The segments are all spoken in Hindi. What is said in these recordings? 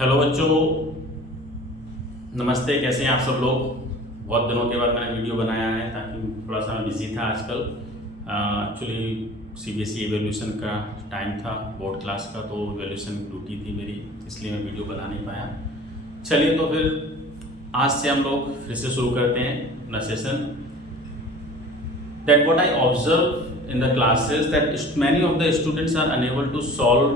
हेलो बच्चों, नमस्ते। कैसे हैं आप सब लोग। बहुत दिनों के बाद मैंने वीडियो बनाया है ताकि थोड़ा सा मैं बिजी था आजकल। एक्चुअली सीबीएसई एवेल्यूशन का टाइम था, बोर्ड क्लास का, तो एवेल्यूशन ड्यूटी थी मेरी, इसलिए मैं वीडियो बना नहीं पाया। चलिए तो फिर आज से हम लोग फिर से शुरू करते हैं अपना session. That what I observe in the classes that many of the students are unable to solve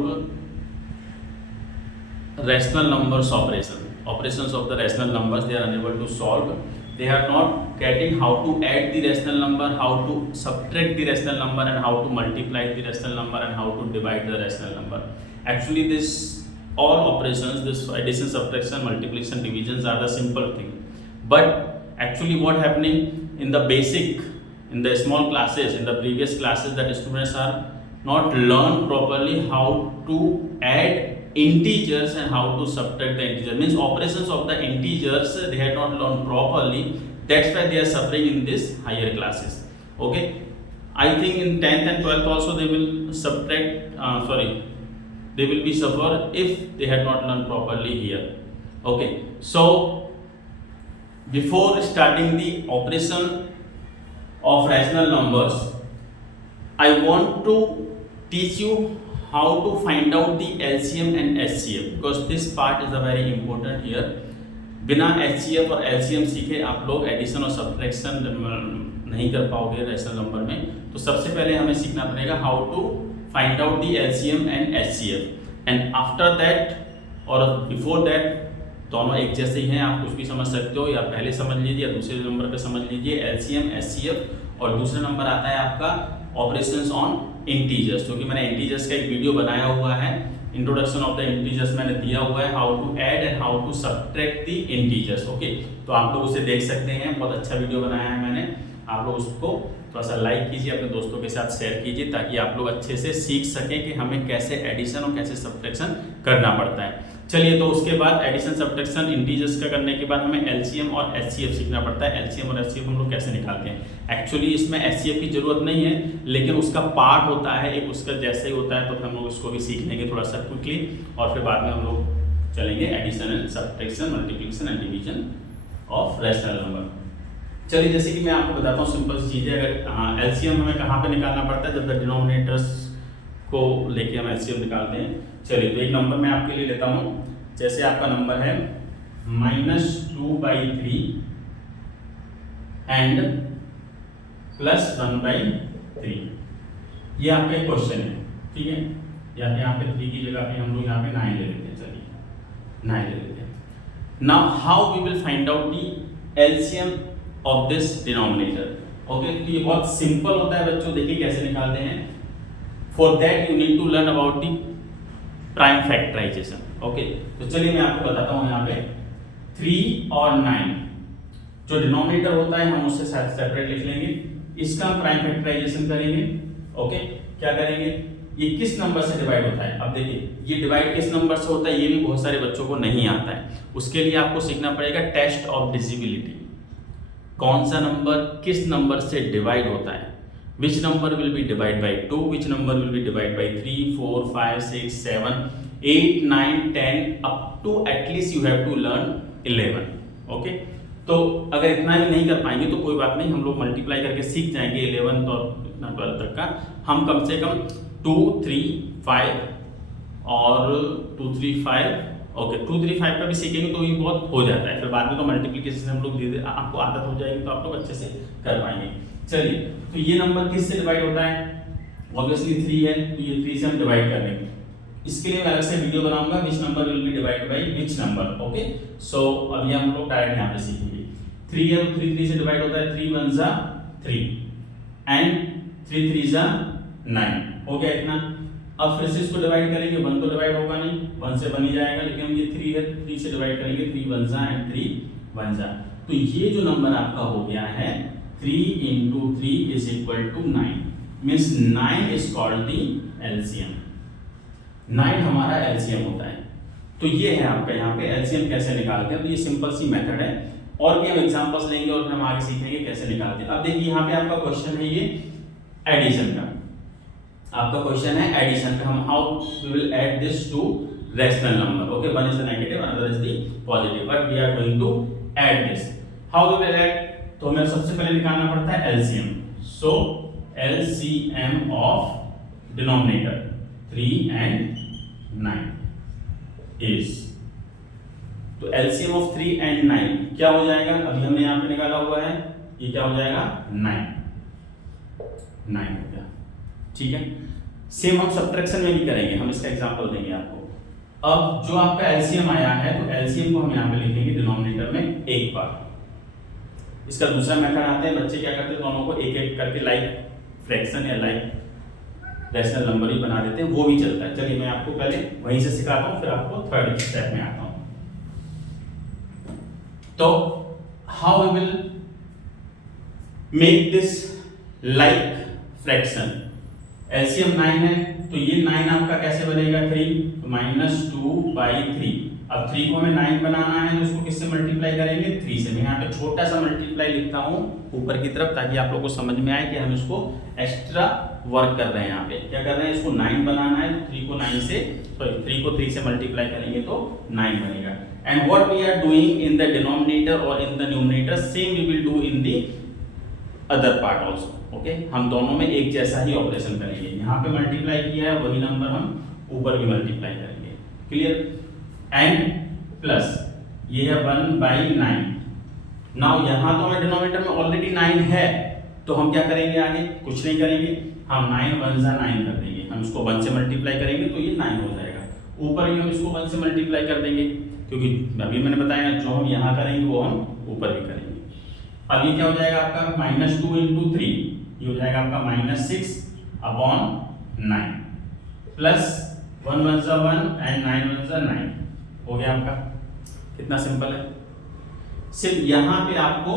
rational numbers operations of the rational numbers. They are unable to solve. They are not getting how to add the rational number, how to subtract the rational number, and how to multiply the rational number, and how to divide the rational number. Actually this all operations, this addition, subtraction, multiplication, divisions are the simple thing, but actually what happening in the basic, in the small classes, in the previous classes, that students are not learn properly how to add integers and how to subtract the integers. Means operations of the integers they had not learned properly. That's why they are suffering in this higher classes. Okay, I think in 10th and 12th also they will they will be suffer if they had not learned properly here. Okay, so before starting the operation of rational numbers, I want to teach you how to find out the LCM and HCF, because this part is a very important here. बिना HCF और LCM सीखे आप लोग एडिशन और सब्ट्रैक्शन नहीं कर पाओगे रैशनल नंबर में। तो सबसे पहले हमें सीखना पड़ेगा how to find out the LCM and HCF, and after that और बिफोर दैट दोनों एक जैसे ही हैं, आप कुछ भी समझ सकते हो, या पहले समझ लीजिए या दूसरे नंबर पे समझ लीजिए LCM HCF, और दूसरा नंबर आता है आपका ऑपरेशंस ऑन इंटीजर्स, जो कि मैंने इंटीजर्स का एक वीडियो बनाया हुआ है, इंट्रोडक्शन ऑफ द इंटीजर्स मैंने दिया हुआ है, how to add and how to subtract the integers. Okay, तो आप लोग उसे देख सकते हैं, बहुत अच्छा वीडियो बनाया है मैंने। आप लोग उसको थोड़ा सा लाइक कीजिए, अपने दोस्तों के साथ शेयर कीजिए, ताकि आप लोग अच्छे से सीख सकें कि हमें कैसे एडिशन और कैसे सब्ट्रैक्शन करना पड़ता है। चलिए, तो उसके बाद एडिशन सब्ट्रैक्शन इंटीजर्स का करने के बाद हमें LCM और HCF सीखना पड़ता है। LCM और HCF हम लोग कैसे निकालते हैं। एक्चुअली इसमें HCF की जरूरत नहीं है, लेकिन उसका पार्ट होता है एक, उसका जैसे ही होता है, तो फिर हम लोग उसको भी सीख लेंगे थोड़ा सा क्विकली, और फिर बाद में हम लोग चलेंगे addition and subtraction, multiplication and division of rational number. चलिए, जैसे कि मैं आपको बताता हूँ सिंपल सी चीज़ है। अगर LCM हमें कहाँ पे निकालना पड़ता है, जब द डिनोमिनेटर्स को लेके हम LCM निकालते हैं। चलिए, तो एक नंबर मैं आपके लिए लेता हूँ। जैसे आपका नंबर है -2/3 एंड +1/3। ये आपका एक क्वेश्चन है, ठीक है। या यहाँ पे 3 की जगह पे हम लोग यहाँ पे 9 ले लेते हैं। चलिए 9 ले लेते हैं। Now how we will find out the LCM of this denominator. Okay, तो ये बहुत सिंपल होता है बच्चों, देखिए कैसे निकालते हैं। For that you need to learn about the prime factorisation. Okay, तो चलिए मैं आपको बताता हूँ। यहाँ पे 3 और 9 जो डिनोमिनेटर होता है हम उससे सेपरेट लिख लेंगे, इसका हम प्राइम फैक्टराइजेशन करेंगे। ओके, क्या करेंगे, ये किस नंबर से डिवाइड होता है। अब देखिए, ये डिवाइड किस नंबर से होता है, ये भी बहुत सारे बच्चों को नहीं आता है। उसके लिए आपको सीखना पड़ेगा टेस्ट ऑफ डिविजिबिलिटी। कौन सा नंबर किस नंबर से डिवाइड होता है, which number will be divided by 2, which number will be divided by 3, 4, 5, 6, 7, 8, 9, 10 up to at least you have to learn 11। Okay, तो अगर इतना भी नहीं कर पाएंगे तो कोई बात नहीं, हम लोग मल्टीप्लाई करके सीख जाएंगे 11 और इतना 12 तक का। हम कम से कम 2, 3, 5 और 2, 3, 5 ओके 2, 3, 5 का भी सीखेंगे तो ये बहुत हो जाता है। फिर बाद में तो मल्टीप्लिकेशन हम लोग धीरे आपको आदत हो जाएगी, तो आप लोग अच्छे से कर पाएंगे। चलिए, तो ये नंबर किस से डिवाइड होता है, ऑब्वियसली 3 है, तो ये 3 से हम डिवाइड कर लेंगे। इसके लिए मैं अलग से वीडियो बनाऊंगा, which number will be divided by which number. Okay, so अभी हम लोग डायरेक्ट यहाँ पे सीखेंगे। 3 है तो 3 से डिवाइड होता है, 3 1 जा 3 एंड 3 3 जा 9। हो गया इतना। अब फिर से इसको डिवाइड करेंगे, 1 तो डिवाइड होगा नहीं, 1 से बन ही जाएगा, लेकिन ये 3 है, 3 से डिवाइड करेंगे, 3 1 जा एंड 3 1 जा। तो ये जो नंबर आपका हो गया है 3 into 3 is equal to 9, means 9 is called the LCM। 9 हमारा LCM होता है। तो ये है आपका यहाँ पे LCM कैसे निकालते हैं। तो ये सिंपल सी मेथड है, और भी हम एग्जांपल्स लेंगे और हम आगे सीखेंगे कैसे निकालते हैं। अब देखिए यहाँ पे आपका क्वेश्चन है ये एडिशन का, आपका क्वेश्चन है एडिशन का। हम how we will add this two rational number. Okay, one is the negative, another is the positive. But we are going to add this. How we will add? तो हमें सबसे पहले निकालना पड़ता है LCM. So LCM of denominator 3 and 9 is, तो LCM of 3 and 9 क्या हो जाएगा? अभी हमने यहाँ पे निकाला हुआ है, ये क्या हो जाएगा? 9 हो गया, ठीक है। सेम हम सब्ट्रैक्शन में भी करेंगे, हम इसका एग्जांपल देंगे आपको। अब जो आपका LCM आया है, तो LCM को हम यहाँ पे लिखेंगे डिनोमिनेटर में एक बार। इसका दूसरा मेथड आता है, बच्चे क्या करते हैं, दोनों को एक एक करके लाइक फ्रैक्शन या लाइक रैशनल नंबर ही बना देते हैं, वो भी चलता है। चलिए मैं आपको पहले वहीं से सिखाता हूँ, फिर आपको थर्ड स्टेप में आता हूँ। तो how we will make this like fraction. LCM 9 है, तो ये 9 आपका कैसे बनेगा? 3, तो -2/3। अब 3 को हमें 9 बनाना है, तो इसको किससे मल्टीप्लाई करेंगे? 3 से। मैं यहाँ पे छोटा सा मल्टीप्लाई लिखता हूँ ऊपर की तरफ, ताकि आप लोग को समझ में आए कि हम इसको एक्स्ट्रा वर्क कर रहे हैं। यहाँ पे क्या कर रहे हैं, इसको 9 बनाना है, तो 3 को 9 से, सॉरी 3 को 3 से मल्टीप्लाई करेंगे तो 9 बनेगा। And what we are doing in the denominator और in the numerator, same we will do in the other part also. Okay, हम दोनों में एक जैसा ही ऑपरेशन करेंगे। यहाँ पे मल्टीप्लाई किया है, वही नंबर हम ऊपर भी मल्टीप्लाई करेंगे। क्लियर? एंड प्लस ये है 1/9। नाउ यहाँ तो हमें डिनोमिनेटर में ऑलरेडी 9 है, तो हम क्या करेंगे आगे? कुछ नहीं करेंगे, हम 9 1 जा 9 कर देंगे। हम इसको 1 से मल्टीप्लाई करेंगे तो ये 9 हो जाएगा। ऊपर भी हम इसको 1 से मल्टीप्लाई कर देंगे, क्योंकि अभी मैंने बताया जो हम यहाँ करेंगे वो हम ऊपर भी करेंगे। अब ये क्या हो जाएगा आपका? -2 × 3, ये हो जाएगा आपका -6/9 प्लस 1 1 जा 1 एंड 9 1 जा 9 हो गया आपका। कितना सिंपल है। सिर्फ यहाँ पे आपको,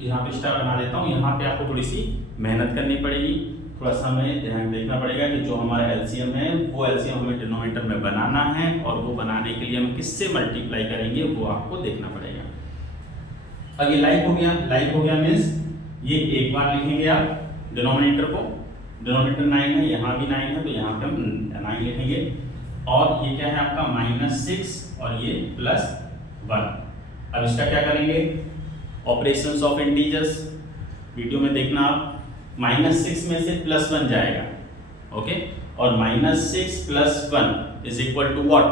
यहाँ पे स्टार बना देता हूँ, यहाँ पे आपको थोड़ी सी मेहनत करनी पड़ेगी, थोड़ा सा हमें ध्यान देखना पड़ेगा कि जो हमारा एलसीएम है वो एलसीएम हमें डिनोमिनेटर में बनाना है, और वो बनाने के लिए हम किससे मल्टीप्लाई करेंगे वो आपको देखना पड़ेगा। अब ये लाइक हो गया, लाइक हो गया मीन्स ये एक बार लिखेंगे आप डिनोमिनेटर को, डिनोमिनेटर 9 है, यहाँ भी 9 है, तो यहाँ पे हम 9 लिखेंगे। और ये क्या है आपका -6 और ये +1। अब इसका क्या करेंगे? ऑपरेशंस ऑफ इंटीजर्स, वीडियो में देखना आप। -6 में से +1 जाएगा, ओके, और -6 + 1 इज इक्वल टू व्हाट?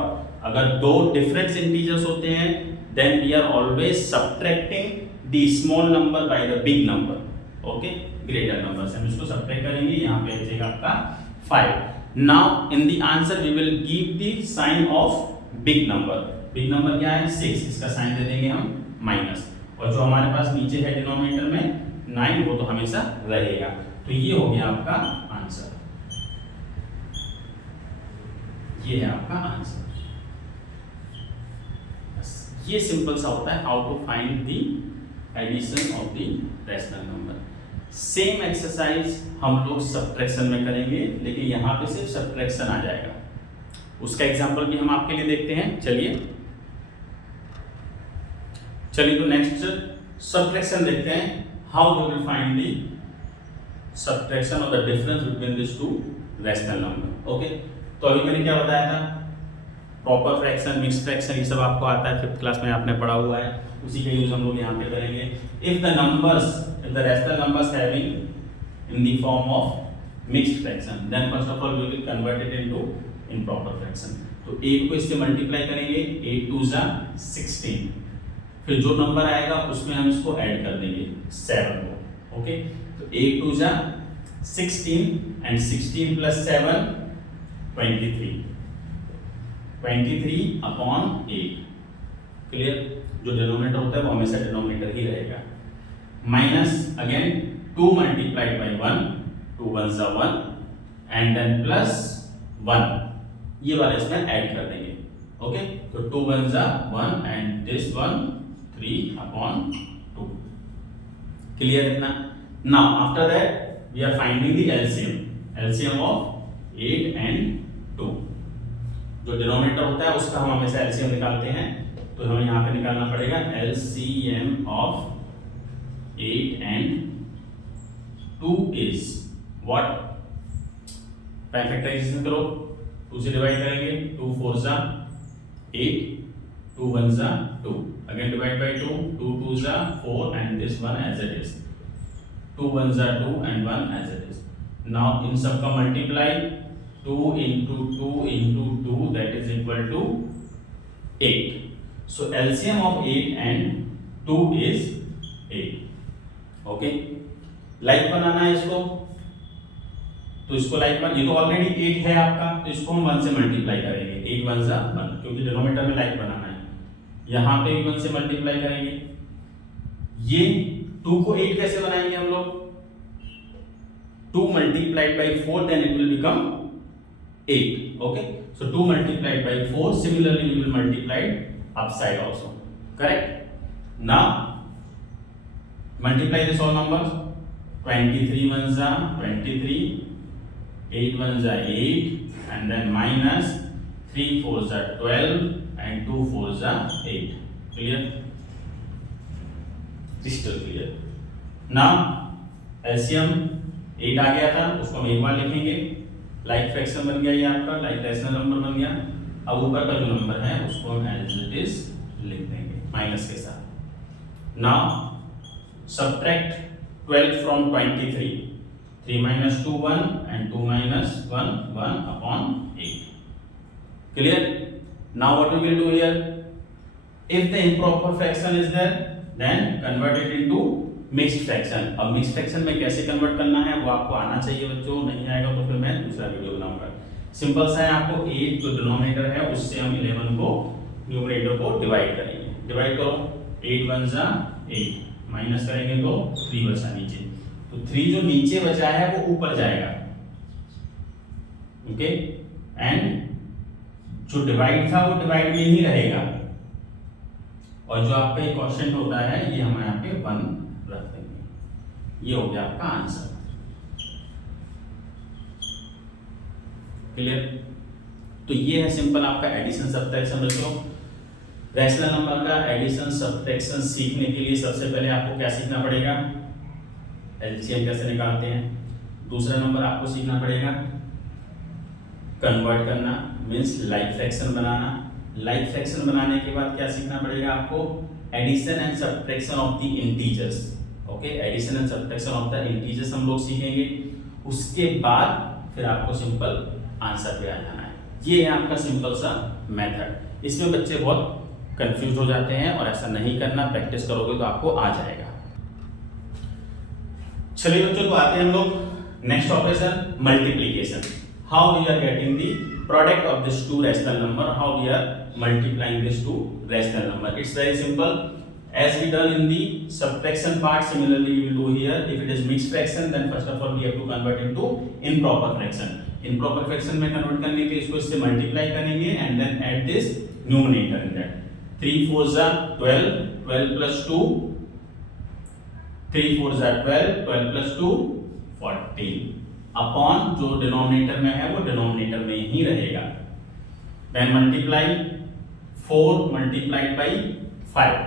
अगर दो डिफरेंट इंटीजर्स होते हैं, then we are always subtracting the small number by the big number, okay, greater number से हम इसको सब्ट्रैक्ट करेंगे। यहाँ पे आ जाएगा आपका 5। Now in the answer we will give the sign of big number. Big number क्या है? 6, इसका साइन दे देंगे हम माइनस, और जो हमारे पास नीचे है डिनोमिनेटर में 9, वो तो हमेशा रहेगा। तो ये हो गया आपका आंसर, ये है आपका आंसर। ये सिंपल सा होता है how to find the addition of the rational number. Same exercise हम लोग सब्ट्रैक्शन में करेंगे, लेकिन यहाँ पे सिर्फ सब्ट्रैक्शन आ जाएगा। उसका एग्जांपल भी हम आपके लिए देखते हैं। चलिए तो नेक्स्ट सब्ट्रैक्शन देखते हैं। How we will find the subtraction और the difference between this two rational number. Okay, तो अभी मैंने क्या बताया था? प्रॉपर फ्रैक्शन, मिक्स्ड फ्रैक्शन, ये सब आपको आता है, 5th क्लास में आपने पढ़ा हुआ है, उसी का यूज हम लोग यहाँ पे करेंगे। If the rational numbers having in the form of mixed fraction, then first of all we will convert it into improper fraction. तो 8 को इससे मल्टीप्लाई करेंगे, 8 2 जा 16, फिर जो नंबर आएगा उसमें हम इसको ऐड कर देंगे 7 को, ओके। तो 8 2 जा 16 एंड 16 + 7 23/8। क्लियर? जो डिनोमिनेटर होता है वो हमेशा डिनोमिनेटर ही रहेगा। माइनस अगेन 2 × 1, 2 1 जा 1 एंड देन +1, ये वाला इसमें ऐड कर देंगे, ओके। तो 2 1 जा 1 एंड दिस 1 3/2। क्लियर इतना? Now after that we are finding the LCM of 8 and 2। जो डिनोमिनेटर होता है उसका हम हमेशा एलसीएम निकालते हैं, तो हमें यहाँ पे निकालना पड़ेगा LCM of 8 and 2 is what? Factorisation करो, 2 से डिवाइड करेंगे, 2 4 जा 8, 2 1s are 2. Again divide by 2, 2 2s are 4 and this one as it is. 2 1s are 2 and 1 as it is. Now in सबका multiply 2 into 2 into 2 that is equal to 8. So LCM of 8 and 2 is 8. Okay. Like बनाना है इसको, तो इसको लाइक बन, ये तो ऑलरेडी 8 है आपका, तो इसको हम 1 से मल्टीप्लाई करेंगे। 8 1 जा 1, क्योंकि डिनोमिनेटर में लाइक बनाना है। यहाँ पे 1 से मल्टीप्लाई करेंगे। ये 2 को 8 कैसे बनाएंगे हम लोग? 2 multiplied by 4 then it will become 8. Okay, so 2 multiplied by 4, similarly we will multiply upside also. Correct? Now multiply this all numbers. 23 ones are 23, 8 ones are 8, and then minus 3 4s are 12 and 2 4s are 8. Clear? Crystal clear. Now LCM 8 आ गया था, उसको हम एक बार लिखेंगे। लाइक फ्रैक्शन बन गया ये आपका, लाइक रैशनल नंबर बन गया। अब ऊपर का जो नंबर है उसको हम एज इट इज लिख देंगे माइनस के साथ। Now subtract 12 from 23. 3 minus 2 1 and 2 minus 1 1 upon 8. Clear? Now what we will do here? If the improper fraction is there, then convert it into mixed fraction. अब mixed fraction में कैसे convert करना है वो आपको आना चाहिए बच्चों, नहीं आएगा तो फिर मैं दूसरा वीडियो बनाऊंगा। सिंपल सा है, आपको 8 जो डिनोमिनेटर है उससे हम 11 को न्यूमरेटर को डिवाइड करेंगे। डिवाइड करो, 8 1 जा 8, माइनस करेंगे तो 3 बचा नीचे, तो 3 जो नीचे बचा है वो ऊपर जाएगा। ओके, एंड जो डिवाइड था वो डिवाइड में ही रहेगा, और जो आपका ये क्वेश्चन होता है ये हम यहाँ पे 1 रख देंगे। ये हो गया आपका आंसर। क्लियर? तो ये है सिंपल आपका एडिशन सब्ट्रैक्शन। बच्चों रैशनल नंबर का एडिशन सब्ट्रैक्शन सीखने के लिए सबसे पहले आपको क्या सीखना पड़ेगा? एलसीएम कैसे निकालते हैं। दूसरा नंबर आपको सीखना पड़ेगा कन्वर्ट करना, मींस लाइक फ्रैक्शन बनाना। लाइक फ्रैक्शन बनाने के बाद क्या सीखना पड़ेगा आपको? Addition and subtraction of the integers. Okay, addition and subtraction of the integers हम लोग सीखेंगे। उसके बाद फिर आपको सिंपल आंसर पे आ जाना है। ये है आपका सिंपल सा मेथड। इसमें बच्चे बहुत कंफ्यूज हो जाते हैं, और ऐसा नहीं करना, प्रैक्टिस करोगे तो आपको आ जाएगा। चलिए बच्चों, तो आते हैं हम लोग next operation, multiplication. How we are getting the product of this two rational number, how we are multiplying this two rational number. It's very simple, as we done in the subtraction part, similarly we will do here. If it is mixed fraction, then first of all we have to convert into improper fraction. Improper fraction में convert करने के लिए इसको इससे multiply करेंगे and then add this numerator in that. 3 4s are 12, 12 plus 2, 3 4s are 12, 12 plus 2 14 upon जो denominator में है वो denominator में ही रहेगा। Then multiply 4 multiplied by 5,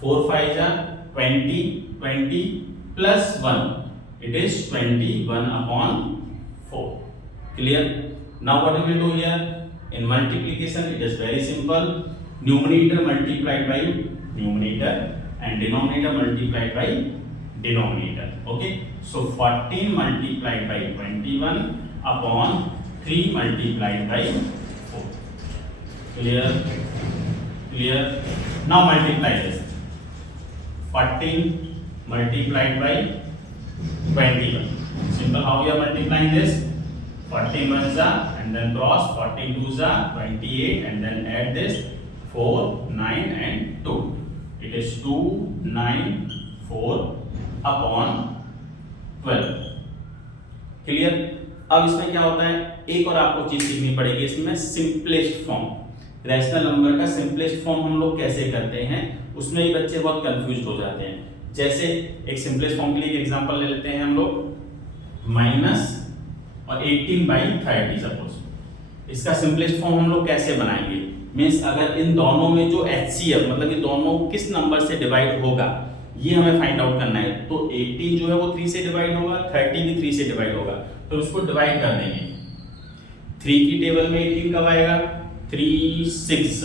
4 5 are 20, 20 plus 1, it is 21 upon 4. Clear? Now what we will do here? In multiplication it is very simple. Numerator multiplied by numerator and denominator multiplied by denominator. Okay, so 14 multiplied by 21 upon 3 multiplied by 4. Clear? Clear? Now multiply this. 14 multiplied by 21. Simple. How we are multiplying this? 14 ones are and then cross, 14 twos are 28 and then add this 4 9 and 2. It is 2 9 4 upon 12. Clear? अब इसमें क्या होता है, एक और आपको चीज सीखनी पड़ेगी इसमें, सिंपलेस्ट फॉर्म। रैशनल नंबर का सिंपलेस्ट फॉर्म हम लोग कैसे करते हैं, उसमें ही बच्चे बहुत कंफ्यूज हो जाते हैं। जैसे एक सिंपलेस्ट फॉर्म के लिए एग्जांपल ले लेते हैं हम लोग, माइनस और 18/30 सपोज। इसका सिंपलेस्ट फॉर्म हम लोग कैसे बनाएंगे, मींस अगर इन दोनों में जो एचसीएफ मतलब ये दोनों किस नंबर से डिवाइड होगा ये हमें फाइंड आउट करना है। तो 18 जो है वो 3 से डिवाइड होगा, 30 भी 3 से डिवाइड होगा, तो उसको डिवाइड कर देंगे। 3 की टेबल में 18 कब आएगा, 3 6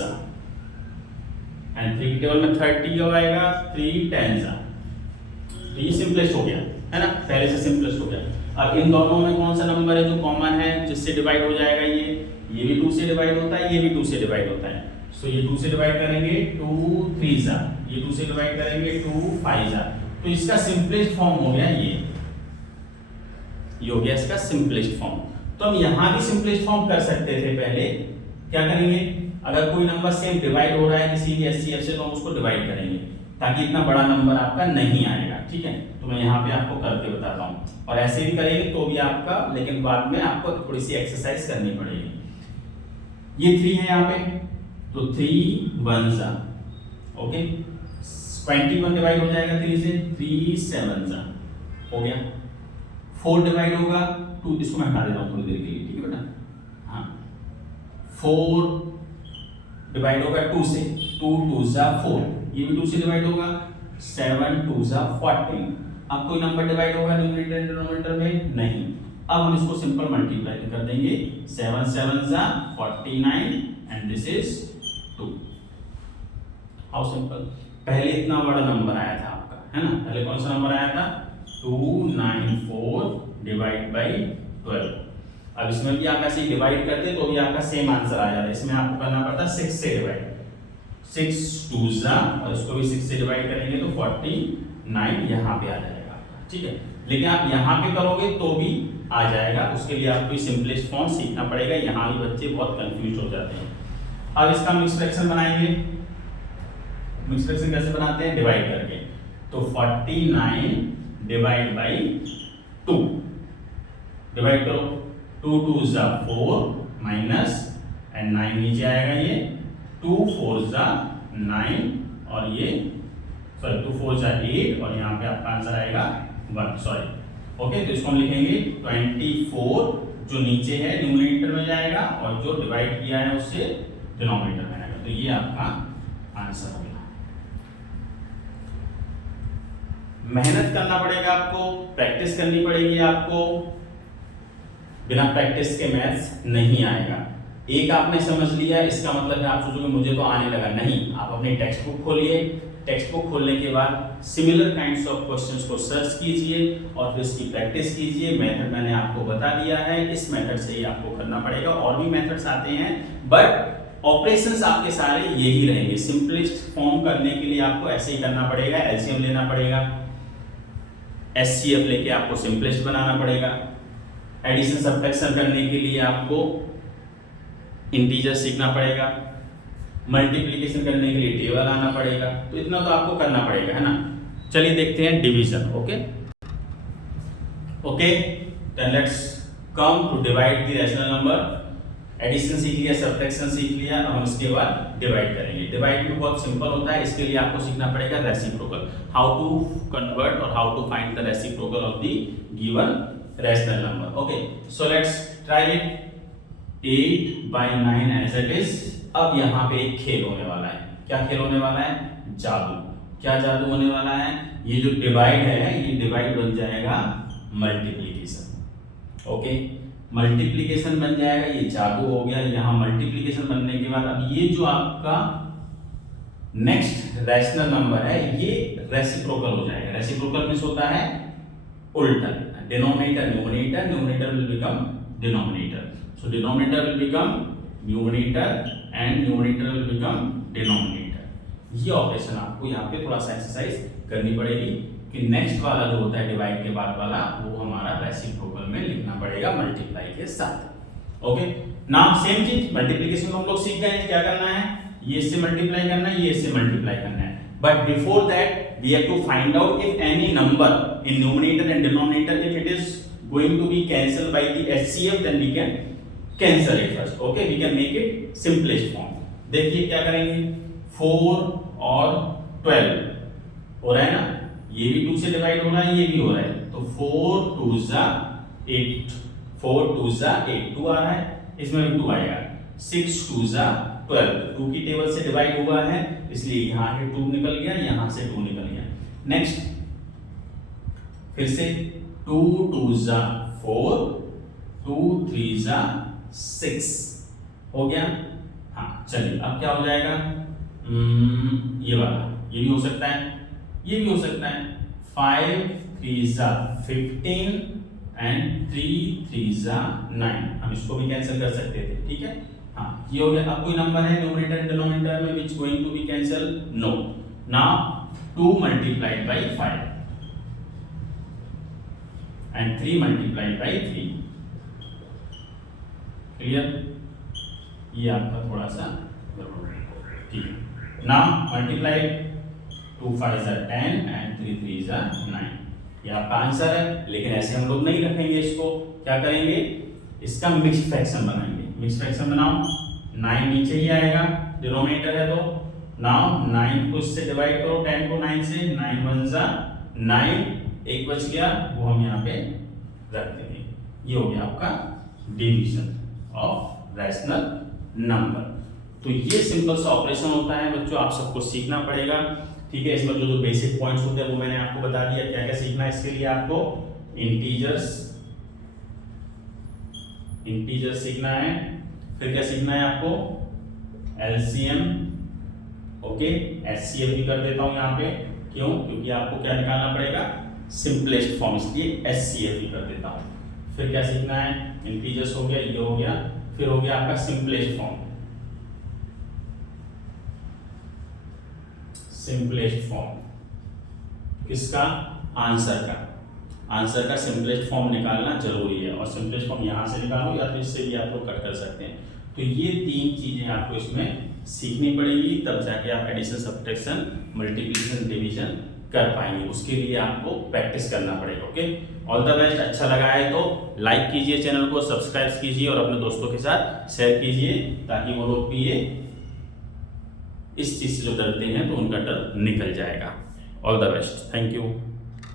एंड 3 की टेबल में 30 कब आएगा, 3 10 तो ये सिंपलेस्ट हो गया है ना, पहले से सिंपलेस्ट हो गया। अब इन दोनों में कौन सा नंबर है जो कॉमन है जिससे डिवाइड हो जाएगा, ये भी 2 से डिवाइड होता है, ये भी 2 से डिवाइड होता है। सो ये 2 से डिवाइड करेंगे 2 3 ये 2 से डिवाइड करेंगे 2 5 तो इसका सिंपलेस्ट फॉर्म हो गया ये हो गया इसका सिंपलेस्ट फॉर्म। तो हम यहाँ भी सिंपलेस्ट फॉर्म कर सकते थे। पहले क्या करेंगे, अगर कोई नंबर सेम डिवाइड हो रहा है किसी भी एचसीएफ से तो हम उसको डिवाइड करेंगे ताकि इतना बड़ा नंबर आपका नहीं आएगा, ठीक है। तो मैं यहाँ पे आपको करके बताता हूँ, और ऐसे भी करेंगे तो भी आपका, लेकिन बाद में आपको थोड़ी सी एक्सरसाइज करनी पड़ेगी। ये 3 है यहाँ पे, तो 3 1 ओके, 21 डिवाइड हो जाएगा 3 से, 3 7 हो गया। 4 डिवाइड होगा 2, इसको मैं हटा देता हूँ थोड़ी देर के लिए, ठीक है बेटा। हाँ, 4 डिवाइड होगा 2 से, 2 2 4, ये भी 2 से डिवाइड होगा, 7 2 14। अब कोई नंबर डिवाइड होगा न्यूमरेटर एंड डिनोमिनेटर में, नहीं। अब हम इसको सिंपल मल्टीप्लाई कर देंगे, 7 7 49 and this is 2। How simple. पहले इतना बड़ा नंबर आया था आपका, है ना, पहले कौन सा नंबर आया था, 294 डिवाइड बाई 12। अब इसमें भी आप ऐसे ही डिवाइड करते तो भी आपका सेम आंसर आ जाता है। इसमें आपको करना पड़ता 6 से डिवाइड, 6 2 और इसको भी 6 से डिवाइड करेंगे तो 49 यहाँ पे आ जाएगा, ठीक है। लेकिन आप यहाँ पे करोगे तो भी आ जाएगा, उसके लिए आपको सिंपलेस्ट फॉर्म सीखना पड़ेगा। यहाँ भी बच्चे बहुत कंफ्यूज हो जाते हैं। अब इसका मिक्स फ्रैक्शन बनाएंगे। मिक्स फ्रैक्शन कैसे बनाते हैं, डिवाइड करके। तो 49 डिवाइड बाई 2, डिवाइड करो, 2 2 4 माइनस एंड 9 नीचे आएगा, ये 2 4 9 और ये 2 4 8 और यहाँ पे आपका आंसर आएगा 1, सॉरी ओके। तो इसको हम लिखेंगे 24 जो नीचे है न्यूमरेटर में जाएगा और जो डिवाइड किया है उससे डिनोमिनेटर में आएगा। तो ये आपका आंसर होगा। मेहनत करना पड़ेगा आपको, प्रैक्टिस करनी पड़ेगी आपको। बिना प्रैक्टिस के मैथ्स नहीं आएगा। एक आपने समझ लिया, इसका मतलब है आप सोचोगे मुझे तो आने लगा, नहीं। आप अपनी टेक्स्ट बुक खोलिए, टेक्स्ट बुक खोलने के बाद सिमिलर काइंड्स ऑफ क्वेश्चंस को सर्च कीजिए और फिर इसकी प्रैक्टिस कीजिए। मेथड मैंने आपको बता दिया है, इस मेथड से ही आपको करना पड़ेगा। और भी मेथड्स आते हैं बट ऑपरेशंस आपके सारे यही रहेंगे। सिंपलेस्ट फॉर्म करने के लिए आपको ऐसे ही करना पड़ेगा, एलसीएम लेना पड़ेगा, एचसीएफ लेके आपको सिंपलेस्ट बनाना पड़ेगा। एडिशन सब्ट्रैक्शन करने के लिए आपको इंटीजर सीखना पड़ेगा, मल्टीप्लिकेशन करने के लिए टेबल आना पड़ेगा। तो इतना तो आपको करना पड़ेगा, है ना। चलिए देखते हैं division. Okay okay, then let's come to divide the rational number. Addition सीख लिया, सब्ट्रैक्शन सीख लिया, अब हम इसके बाद डिवाइड करेंगे। डिवाइड भी बहुत सिंपल होता है, इसके लिए आपको सीखना पड़ेगा रेसिप्रोकल, हाउ टू कन्वर्ट और how to find the reciprocal of the given rational number. Okay, so let's try it. 8/9 as it is. अब यहाँ पे एक खेल होने वाला है। क्या खेल होने वाला है, जादू। क्या जादू होने वाला है, ये जो डिवाइड है ये डिवाइड बन जाएगा मल्टीप्लिकेशन। ओके, मल्टीप्लिकेशन बन जाएगा, ये जादू हो गया। यहाँ मल्टीप्लिकेशन बनने के बाद अब ये जो आपका नेक्स्ट रैशनल नंबर है ये रेसिप्रोकल हो जाएगा। रेसिप्रोकल मींस होता है उल्टा, denominator numerator, numerator will become denominator. So denominator will become numerator and numerator will become denominator. ये ऑपरेशन आपको यहाँ पे थोड़ा सा एक्सरसाइज करनी पड़ेगी कि नेक्स्ट वाला जो होता है डिवाइड के बाद वाला वो हमारा रेसिप्रोकल में लिखना पड़ेगा मल्टीप्लाई के साथ। ओके, नाउ सेम चीज मल्टीप्लिकेशन हम लोग सीख गए हैं। क्या करना है, ये इससे मल्टीप्लाई करना है, ये इससे मल्टीप्लाई करना है। But before that we have to find out if any number in numerator and denominator if it is going to be cancel by the HCF then we can cancel it first. Okay, we can make it simplest form. देखिए क्या करेंगे, 4 और 12 हो रहा है ना, ये भी 2 से डिवाइड हो रहा है, ये भी हो रहा है। तो 4 2 8, 4 2 8, 2 आ रहा है, इसमें भी 2 आएगा। 6 2 12, 2 की टेबल से डिवाइड हुआ है इसलिए यहाँ से 2 निकल गया, यहाँ से 2 निकल गया। नेक्स्ट फिर से 2 2 4, 2 3 6 हो गया। हाँ चलिए, अब क्या हो जाएगा, ये वाला, ये भी हो सकता है, ये भी हो सकता है। 5 3 15 एंड 3 3 9, हम इसको भी कैंसिल कर सकते थे, ठीक है। हाँ ये हो गया। अब कोई नंबर है न्यूमरेटर एंड डिनोमिनेटर में which going to be cancel, no. Now 2 multiplied by 5 and 3 multiplied by 3, clear. ये आपका थोड़ा सा ठीक है। नाउ मल्टीप्लाइड 2 5 10 एंड 3 3 9, ये आपका आंसर है। लेकिन ऐसे हम लोग नहीं रखेंगे इसको, क्या करेंगे, इसका मिक्स्ड फ्रैक्शन बनाएंगे। मिक्स्ड फ्रैक्शन बनाओ, 9 नीचे ही आएगा, डिनोमिनेटर है तो। नाउ 9 को इससे डिवाइड करो, 10 को 9 से, 9 1 9, एक बच गया, वो हम यहाँ पे रख देंगे। ये हो गया आपका डिवीजन ऑफ रैशनल नंबर। तो ये सिंपल सा ऑपरेशन होता है बच्चों, आप सबको सीखना पड़ेगा, ठीक है। इसमें जो जो बेसिक पॉइंट्स होते हैं वो मैंने आपको बता दिया। क्या क्या सीखना है इसके लिए, आपको इंटीजर सीखना है, फिर क्या सीखना है आपको, एलसीएम, ओके। एचसीएफ भी कर देता हूं यहाँ पे, क्यों, क्योंकि आपको क्या निकालना पड़ेगा, सिंपलेस्ट फॉर्म, इसलिए एचसीएफ भी कर देता हूं। फिर क्या सीखना है, इंटीजर्स हो गया, ये हो गया, फिर हो गया आपका सिंपलेस्ट फॉर्म। सिंपलेस्ट फॉर्म किसका, आंसर का। आंसर का सिंपलेस्ट फॉर्म निकालना जरूरी है, और सिंपलेस्ट फॉर्म यहाँ से निकालो या तो इससे भी आप लोग कट कर सकते हैं। तो ये 3 चीजें आपको इसमें सीखनी पड़ेगी, तब जाके आप एडिशन, सब्ट्रैक्शन, मल्टीप्लिकेशन, डिवीजन कर पाएंगे। उसके लिए आपको प्रैक्टिस करना पड़ेगा, ओके। All the best. अच्छा लगा है तो लाइक कीजिए, चैनल को सब्सक्राइब कीजिए और अपने दोस्तों के साथ शेयर कीजिए, ताकि वो लोग भी ये इस चीज से जो डरते हैं तो उनका डर निकल जाएगा। All the best, thank you.